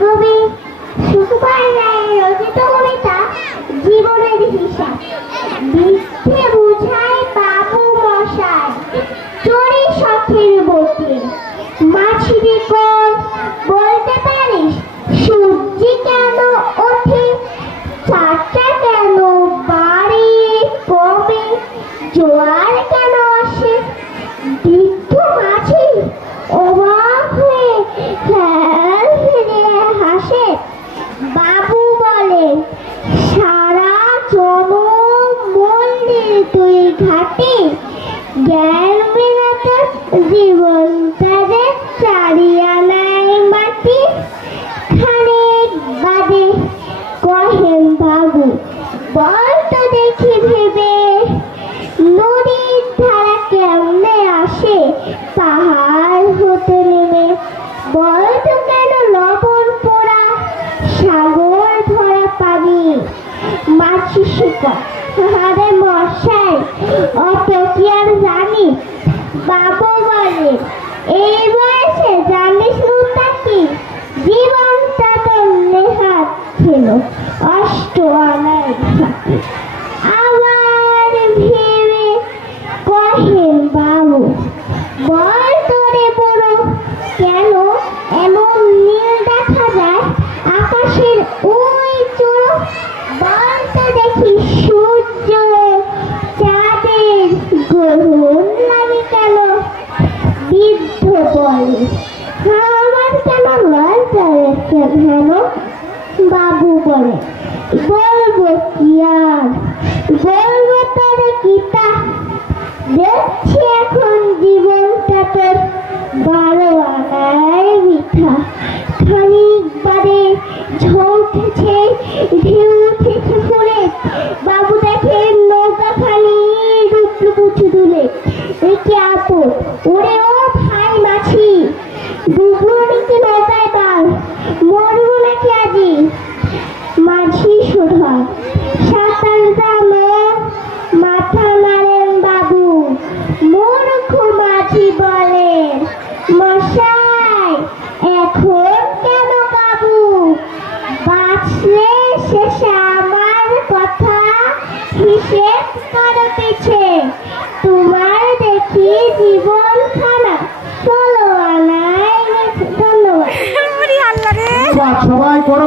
কবি সুকুমার রায়ের রচিত কবিতা জীবনের হিসাব। বৃদ্ধে বুঝায় বাবু মশাই, চড়ি শখের বটে। মাছিরে কোন বলতে পারিস, সূর্যি কেন ওঠে? চারটা কেন বাড়ে কমে, জোয়ার কেন আসে? বৃদ্ধ মাছি অবাক হয়ে খেয়াল ফিরে হাসে। বাবু বলে, সারা জনম মন্দির তুই ঘাটে, জ্ঞান মেলাতে জীবন তাদের চারিয়ানায় মাটি। খানিক বাদে কহেন বাবু, বল তো দেখি ভেবে, নদীর ধারা কেমনে আসে পাহাড় হতে নেমে? বল তো কেন লবণ পোড়া সাগর ধরা পাবি? মাছি শিকড়, আরে মশাই অত কি আর জানি? বাবু বলে, এই বয়সে জানিস না কি? জীবনটা তো নেহাত ছিল অষ্ট আনার ফাঁকি। আবার ভেবে কহেন বাবু, বল তোরে বড় কেন এমন নীল দেখা যায় আকাশের ওই চোখ? বল তো দেখি সূর্য চাঁদের গ্রহণ লাগে কেন? বৃদ্ধ বলে, আমার কেন লজ্জা কেন? বাবু বলে, বলবো কি আর, বলবো তোরে কিতা? দেখছি এখন জীবনটা তোর 12 আনায় মিঠা। খানিক বাদে ঝড় উঠেছে, ঢেউ উঠেছে ফুলে। বাবু দেখে নৌকা খালি ডুবলু পুছু দুলে। একে আপদ, ওরে ও ভাই মাছি, ডুবলো নাকি নৌকায় বাল, মরবো নাকি আজি? মাঝি শোধন, সাঁতার জানো? মাথা নাড়েন বাবু। মূর্খ মাঝি বলেন, মশাই এখন কেন কাবু? বাঁচলে শেষে আমার কথা হিসেব করো পিছে। তোমার দেখি জীবন খানা 16 আনায়। ধন্যবাদ। সবাই করো।